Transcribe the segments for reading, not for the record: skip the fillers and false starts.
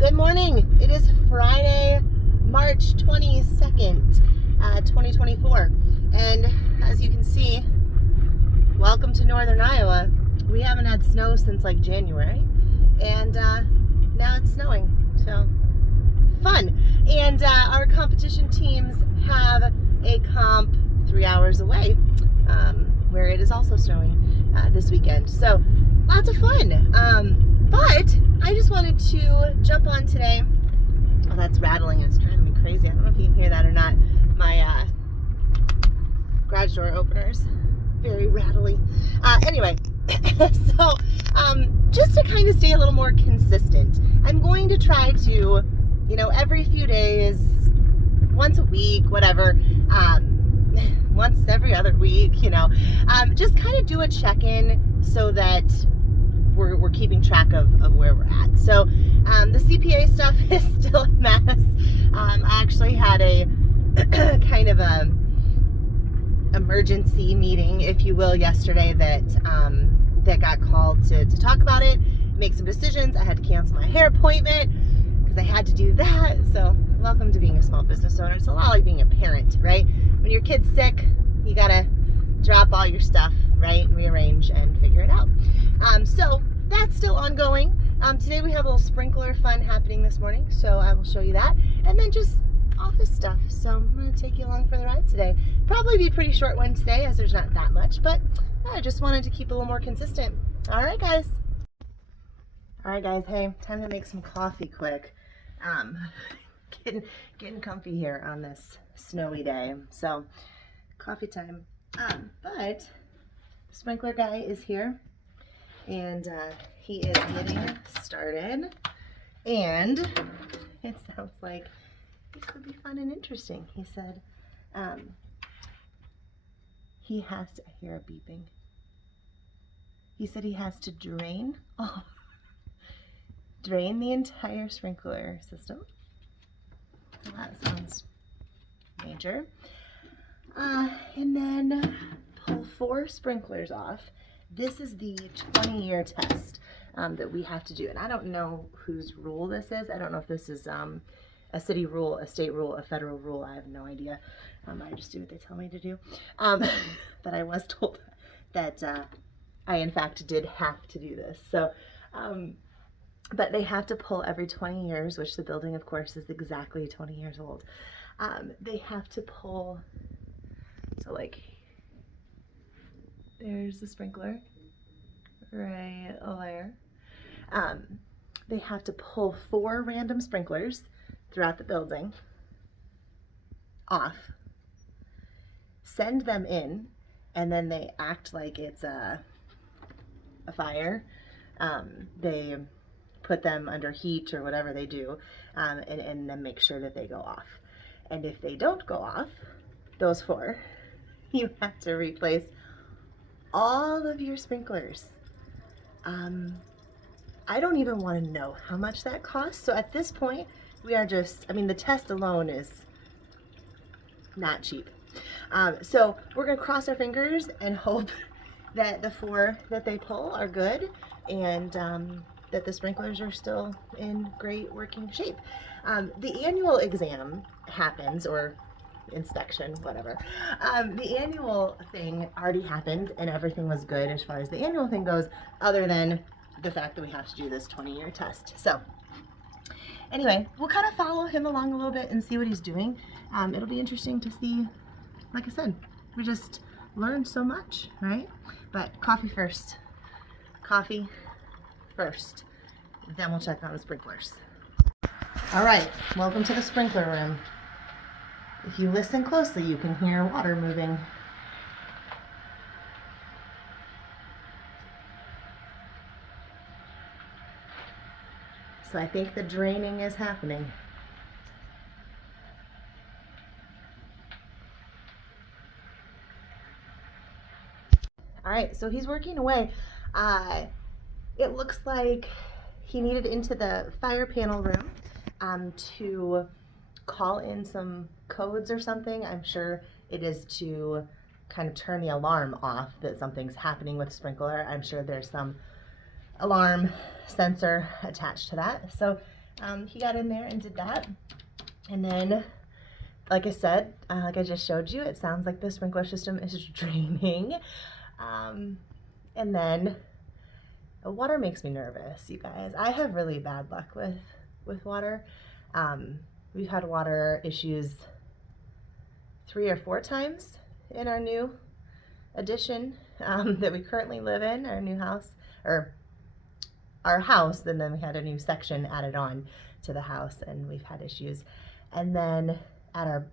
Good morning. It is Friday, March 22nd, 2024. And as you can see, welcome to Northern Iowa. We haven't had snow since like January, and now it's snowing, so fun. And our competition teams have a comp 3 hours away, where it is also snowing this weekend. So lots of fun. But I just wanted to jump on today. Oh, that's rattling. It's driving me crazy. I don't know if you can hear that or not. My garage door openers, very rattly. Anyway, so just to kind of stay a little more consistent, I'm going to try to, every few days, once a week, whatever, once every other week, just kind of do a check-in so that we're keeping track of where we're at. So the CPA stuff is still a mess. I actually had a kind of a emergency meeting, if you will, yesterday that got called to talk about it, make some decisions. I had to cancel my hair appointment because I had to do that. So welcome to being a small business owner. It's a lot like being a parent, right? When your kid's sick, you gotta drop all your stuff, right? Rearrange and figure it out. So that's still ongoing. Today we have a little sprinkler fun happening this morning, so I will show you that. And then just office stuff. So I'm going to take you along for the ride today. Probably be a pretty short one today as there's not that much, but I just wanted to keep a little more consistent. All right, guys. Hey, time to make some coffee quick. Getting comfy here on this snowy day. So coffee time. But the sprinkler guy is here, and he is getting started, and it sounds like it could be fun and interesting. He said he has to, I hear a beeping. He said he has to drain the entire sprinkler system. That sounds major. And then pull 4 sprinklers off. This is the 20-year test that we have to do. And I don't know whose rule this is. I don't know if this is a city rule, a state rule, a federal rule. I have no idea. I just do what they tell me to do. But I was told that I, in fact, did have to do this. So, but they have to pull every 20 years, which the building, of course, is exactly 20 years old. They have to pull, so like, there's the sprinkler right there. They have to pull 4 random sprinklers throughout the building off, send them in, and then they act like it's a fire. They put them under heat or whatever they do, and then make sure that they go off. And if they don't go off, those 4, you have to replace all of your sprinklers. I don't even want to know how much that costs. So at this point, we are just, the test alone is not cheap. So we're going to cross our fingers and hope that the 4 that they pull are good, and that the sprinklers are still in great working shape. The annual exam happens, or inspection, whatever. The annual thing already happened and everything was good as far as the annual thing goes, other than the fact that we have to do this 20-year test. So anyway, we'll kind of follow him along a little bit and see what he's doing. It'll be interesting to see. Like I said, we just learned so much, right? But coffee first, then we'll check on the sprinklers. All right, welcome to the sprinkler room. If you listen closely, you can hear water moving. So I think the draining is happening. All right, so he's working away. It looks like he needed into the fire panel room to call in some codes or something. I'm sure it is to kind of turn the alarm off that something's happening with sprinkler. I'm sure there's some alarm sensor attached to that. So he got in there and did that. And then, like I said, like I just showed you, it sounds like the sprinkler system is draining. And then water makes me nervous, you guys. I have really bad luck with water. We've had water issues 3 or 4 times in our new addition that we currently live in, our new house, or our house, and then we had a new section added on to the house, and we've had issues. And then at our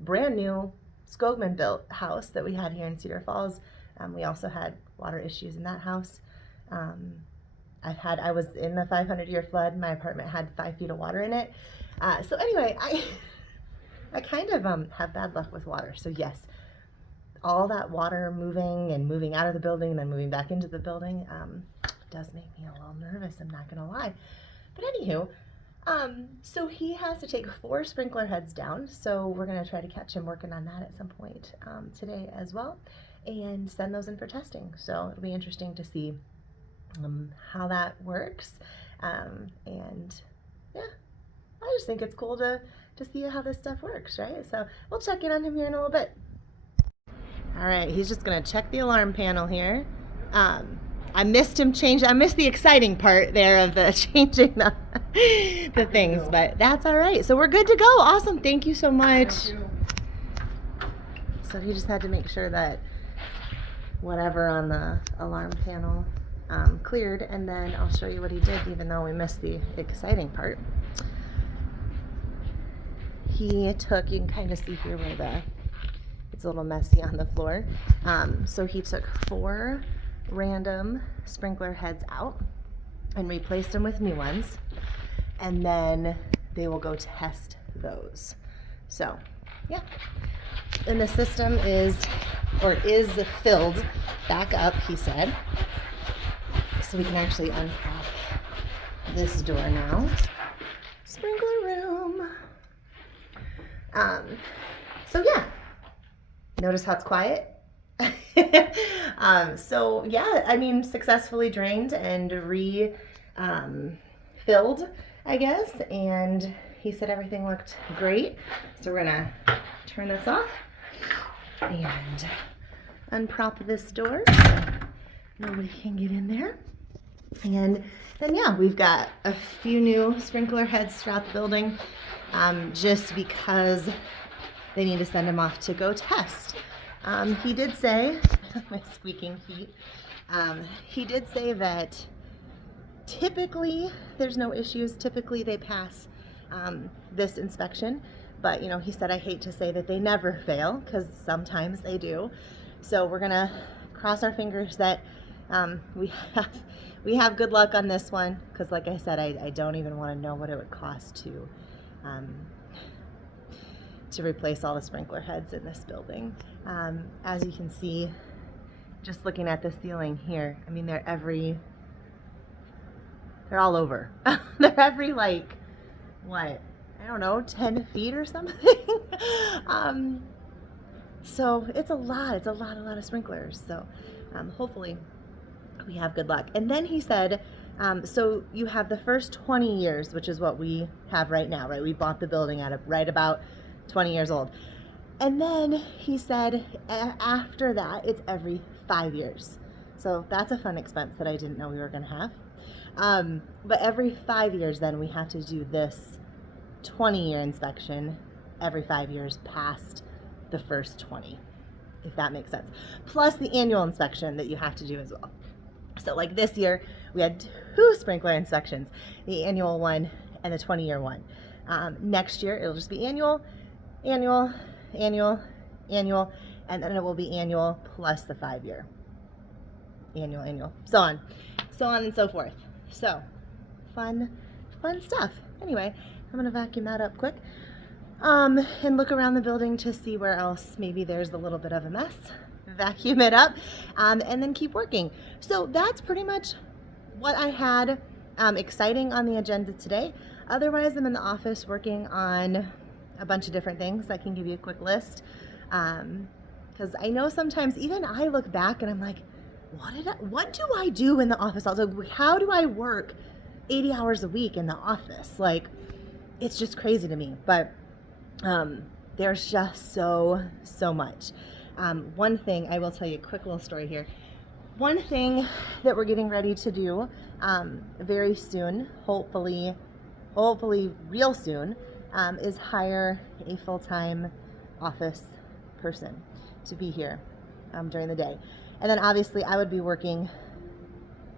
brand new Skogman built house that we had here in Cedar Falls, we also had water issues in that house. I was in the 500-year flood. My apartment had 5 feet of water in it. So anyway, I kind of have bad luck with water. So yes, all that water moving out of the building and then moving back into the building does make me a little nervous, I'm not gonna lie. But anywho, so he has to take 4 sprinkler heads down, so we're gonna try to catch him working on that at some point today as well, and send those in for testing. So it'll be interesting to see how that works, and yeah, I just think it's cool to see how this stuff works, right? So we'll check in on him here in a little bit. All right, he's just gonna check the alarm panel here. I missed the exciting part there of the changing the things, but that's all right. So we're good to go. Awesome, thank you so much. Thank you. So he just had to make sure that whatever on the alarm panel cleared, and then I'll show you what he did, even though we missed the exciting part. He took, you can kind of see here where it's a little messy on the floor. So he took 4 random sprinkler heads out and replaced them with new ones, and then they will go test those. So yeah, and the system is filled back up, he said, so we can actually unpop this door now. Sprinkler room. So yeah, notice how it's quiet. So yeah, I mean, successfully drained and filled, I guess, and he said everything looked great. So we're gonna turn this off and unprop this door so nobody can get in there. And then yeah, we've got a few new sprinkler heads throughout the building, just because they need to send them off to go test. He did say, my squeaking feet, he did say that typically there's no issues. Typically they pass this inspection, but you know, he said, I hate to say that they never fail, because sometimes they do. So we're gonna cross our fingers that we have good luck on this one, because like I said, I don't even want to know what it would cost to replace all the sprinkler heads in this building. As you can see, just looking at the ceiling here, I mean, they're all over. They're every, like, what, I don't know, 10 feet or something. So it's a lot of sprinklers. So hopefully we have good luck. And then he said, so you have the first 20 years, which is what we have right now, right? We bought the building at right about 20 years old. And then he said after that, it's every 5 years. So that's a fun expense that I didn't know we were going to have. But every 5 years, then we have to do this 20-year inspection every 5 years past the first 20, if that makes sense. Plus the annual inspection that you have to do as well. So like this year, we had 2 sprinkler inspections, the annual one and the 20-year one. Next year, it'll just be annual, and then it will be annual plus the 5-year. Annual, so on and so forth. So fun stuff. Anyway, I'm gonna vacuum that up quick, and look around the building to see where else maybe there's a little bit of a mess. Vacuum it up, and then keep working. So that's pretty much what I had exciting on the agenda today. Otherwise, I'm in the office working on a bunch of different things. I can give you a quick list, because I know sometimes even I look back and I'm like, what do I do in the office? Also, how do I work 80 hours a week in the office. Like, it's just crazy to me. But there's just so much. One thing I will tell you, a quick little story here. One thing that we're getting ready to do very soon, hopefully real soon, is hire a full-time office person to be here during the day. And then obviously I would be working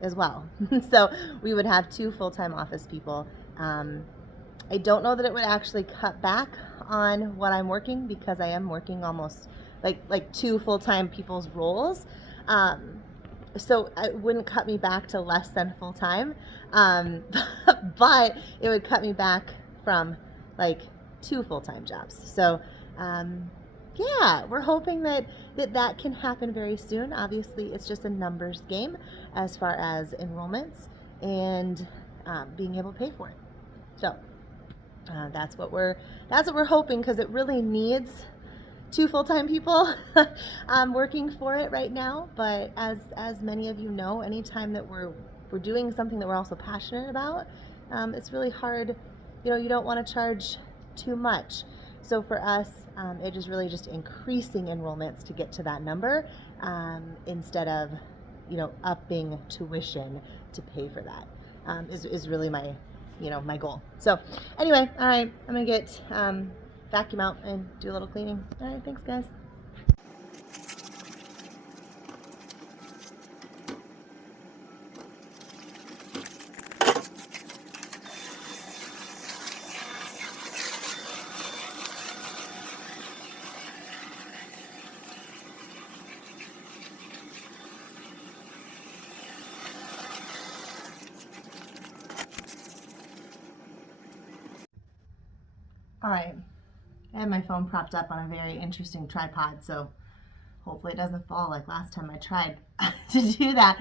as well. So we would have 2 full-time office people. I don't know that it would actually cut back on what I'm working, because I am working almost like 2 full-time people's roles. So it wouldn't cut me back to less than full-time, but it would cut me back from like 2 full-time jobs. So yeah, we're hoping that can happen very soon. Obviously, it's just a numbers game as far as enrollments and being able to pay for it. So that's what we're hoping, because it really needs 2 full-time people working for it right now. But as many of you know, anytime that we're doing something that we're also passionate about, it's really hard. You don't want to charge too much. So for us, it is really just increasing enrollments to get to that number, instead of upping tuition to pay for that, is really my my goal. So anyway, all right, I'm gonna get vacuum out and do a little cleaning. All right, thanks guys. All right, I have my phone propped up on a very interesting tripod, so hopefully it doesn't fall like last time I tried to do that.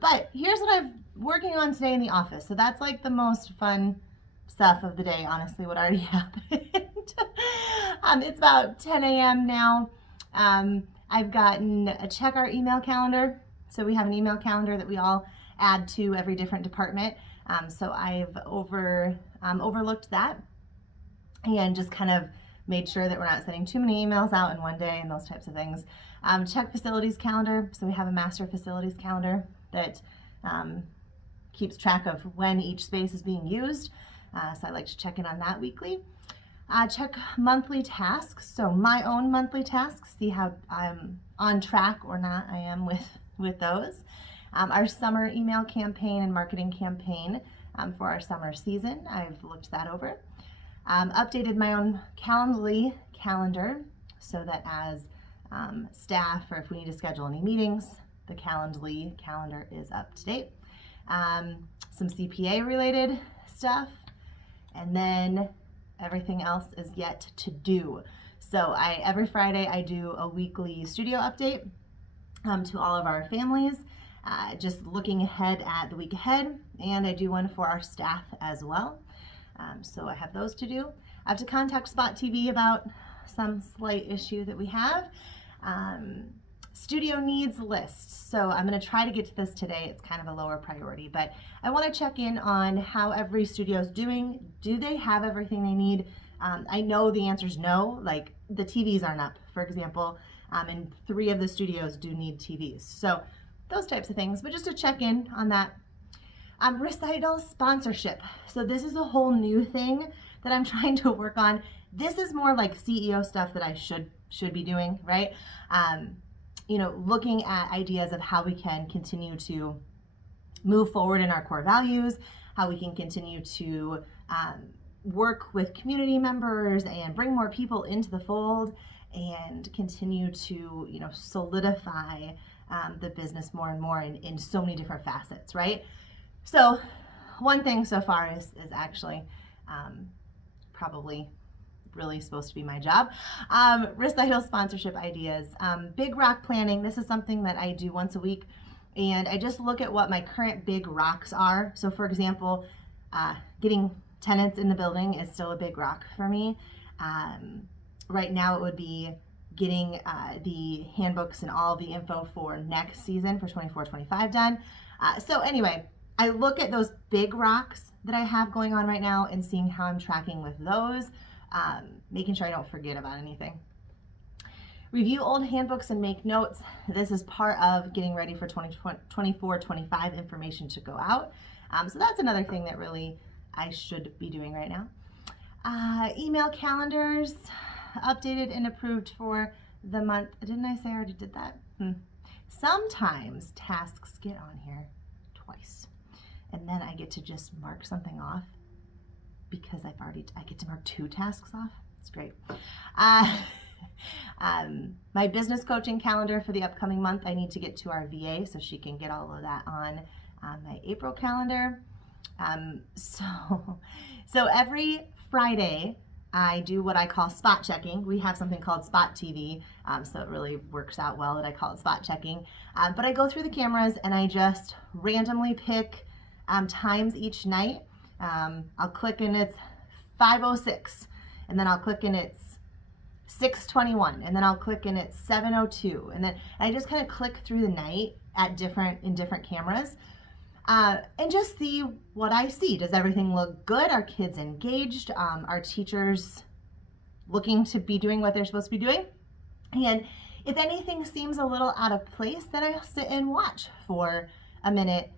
But here's what I'm working on today in the office. So that's like the most fun stuff of the day, honestly, what already happened. It's about 10 a.m. now. I've gotten a check our email calendar. So we have an email calendar that we all add to every different department. So I've overlooked that and just kind of made sure that we're not sending too many emails out in one day and those types of things. Check facilities calendar. So we have a master facilities calendar that keeps track of when each space is being used. So I like to check in on that weekly. Check monthly tasks. So my own monthly tasks, see how I'm on track or not I am with those. Our summer email campaign and marketing campaign for our summer season, I've looked that over. Updated my own Calendly calendar so that as staff, or if we need to schedule any meetings, the Calendly calendar is up to date. Some CPA related stuff, and then everything else is yet to do. So every Friday I do a weekly studio update to all of our families, just looking ahead at the week ahead, and I do one for our staff as well. So I have those to do. I have to contact Spot TV about some slight issue that we have. Studio needs lists. So I'm going to try to get to this today. It's kind of a lower priority, but I want to check in on how every studio is doing. Do they have everything they need? I know the answer is no. Like the TVs aren't up, for example, and 3 of the studios do need TVs. So those types of things, but just to check in on that. Recital sponsorship. So this is a whole new thing that I'm trying to work on. This is more like CEO stuff that I should be doing, right? Looking at ideas of how we can continue to move forward in our core values, how we can continue to work with community members and bring more people into the fold and continue to, solidify the business more and more in so many different facets, right? So one thing so far is actually probably really supposed to be my job. Recital sponsorship ideas. Big rock planning. This is something that I do once a week, and I just look at what my current big rocks are. So for example, getting tenants in the building is still a big rock for me. Right now it would be getting the handbooks and all the info for next season for 24-25 done. So anyway, I look at those big rocks that I have going on right now and seeing how I'm tracking with those, making sure I don't forget about anything. Review old handbooks and make notes. This is part of getting ready for 2024-25 information to go out. So that's another thing that really I should be doing right now. Email calendars, updated and approved for the month. Didn't I say I already did that? Sometimes tasks get on here twice, and then I get to just mark something off because I get to mark 2 tasks off. It's great. My business coaching calendar for the upcoming month, I need to get to our VA so she can get all of that on my April calendar. So every Friday, I do what I call spot checking. We have something called Spot TV, so it really works out well that I call it spot checking. But I go through the cameras and I just randomly pick times each night. I'll click and it's 5:06, and then I'll click and it's 6:21, and then I'll click and it's 7:02, and then I just kind of click through the night at in different cameras. And just see what I see. Does everything look good? Are kids engaged? Are teachers looking to be doing what they're supposed to be doing? And if anything seems a little out of place, then I'll sit and watch for a minute,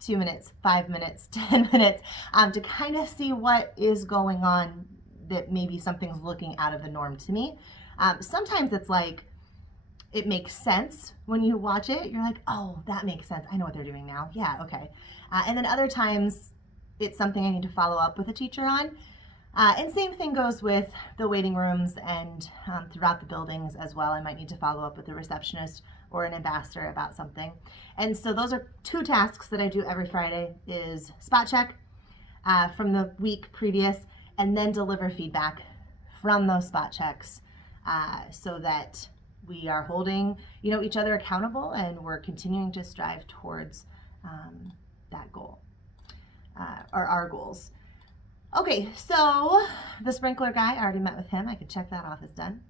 2 minutes, 5 minutes, 10 minutes, to kind of see what is going on, that maybe something's looking out of the norm to me. Sometimes it's like, it makes sense when you watch it. You're like, oh, that makes sense. I know what they're doing now. Yeah, okay. And then other times it's something I need to follow up with a teacher on. And same thing goes with the waiting rooms and throughout the buildings as well. I might need to follow up with a receptionist or an ambassador about something. And so those are 2 tasks that I do every Friday, is spot check from the week previous, and then deliver feedback from those spot checks, so that we are holding, each other accountable, and we're continuing to strive towards that goal, or our goals. Okay, so the sprinkler guy, I already met with him. I could check that off as done.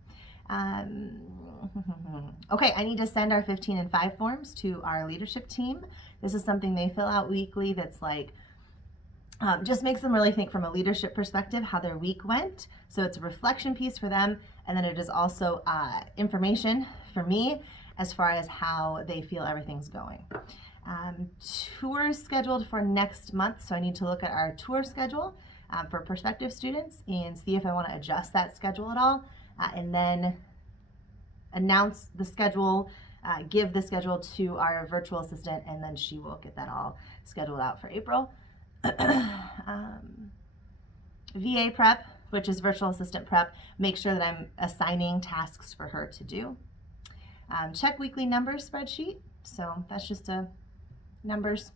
Okay, I need to send our 15 and 5 forms to our leadership team. This is something they fill out weekly that's like, just makes them really think from a leadership perspective how their week went. So it's a reflection piece for them, and then it is also information for me as far as how they feel everything's going. Tours scheduled for next month, so I need to look at our tour schedule for prospective students and see if I want to adjust that schedule at all, and then announce the schedule, give the schedule to our virtual assistant, and then she will get that all scheduled out for April. VA prep, which is virtual assistant prep, make sure that I'm assigning tasks for her to do. Check weekly numbers spreadsheet, so that's just numbers,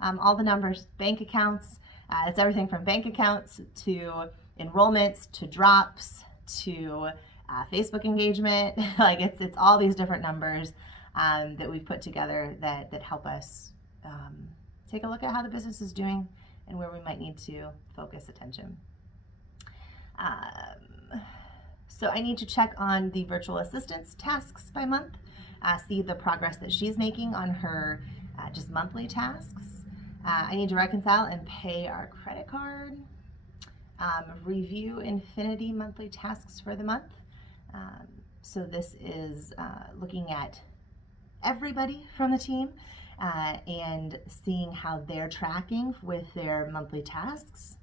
all the numbers, bank accounts. It's everything from bank accounts to enrollments to drops to Facebook engagement. Like it's all these different numbers that we've put together that help us take a look at how the business is doing and where we might need to focus attention. So I need to check on the virtual assistant's tasks by month, see the progress that she's making on her just monthly tasks. I need to reconcile and pay our credit card, review Infinity monthly tasks for the month. So this is looking at everybody from the team and seeing how they're tracking with their monthly tasks.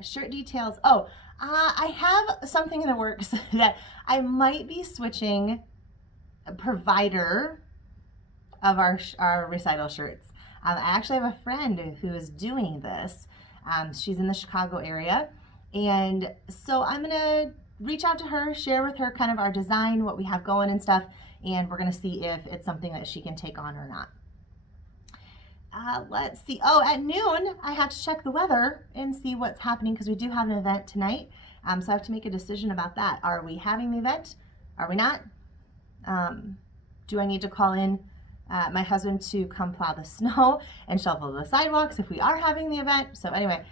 Shirt details. Oh, I have something in the works that I might be switching a provider of our recital shirts. I actually have a friend who is doing this. She's in the Chicago area, and so I'm gonna reach out to her, share with her kind of our design, what we have going and stuff, and we're gonna see if it's something that she can take on or not. Let's see. Oh, at noon, I have to check the weather and see what's happening because we do have an event tonight. So I have to make a decision about that. Are we having the event? Are we not? Do I need to call in my husband to come plow the snow and shovel the sidewalks if we are having the event? So anyway,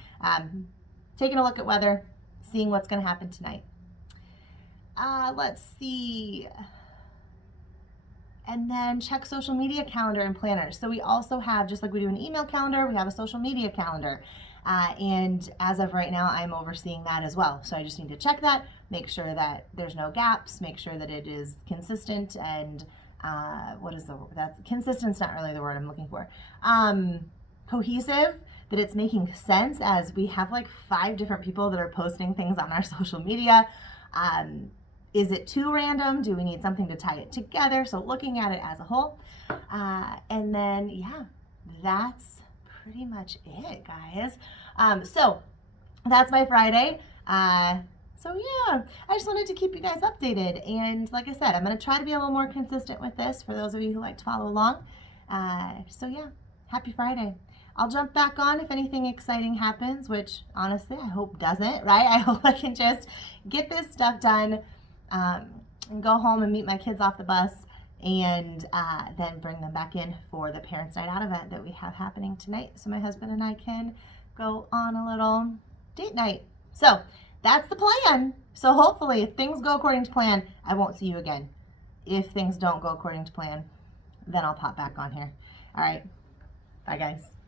taking a look at weather, seeing what's going to happen tonight. Let's see. And then check social media calendar and planners. So we also have, just like we do an email calendar, we have a social media calendar. And as of right now, I'm overseeing that as well. So I just need to check that, make sure that there's no gaps, make sure that it is consistent and consistent's not really the word I'm looking for. Cohesive, that it's making sense, as we have like 5 different people that are posting things on our social media. Is it too random? Do we need something to tie it together? So looking at it as a whole. And then, yeah, that's pretty much it, guys. So that's my Friday. So yeah, I just wanted to keep you guys updated. And like I said, I'm going to try to be a little more consistent with this for those of you who like to follow along. So yeah, happy Friday. I'll jump back on if anything exciting happens, which honestly I hope doesn't, right? I hope I can just get this stuff done and go home and meet my kids off the bus, and then bring them back in for the Parents' Night Out event that we have happening tonight, so my husband and I can go on a little date night. So that's the plan. So hopefully, if things go according to plan, I won't see you again. If things don't go according to plan, then I'll pop back on here. All right. Bye, guys.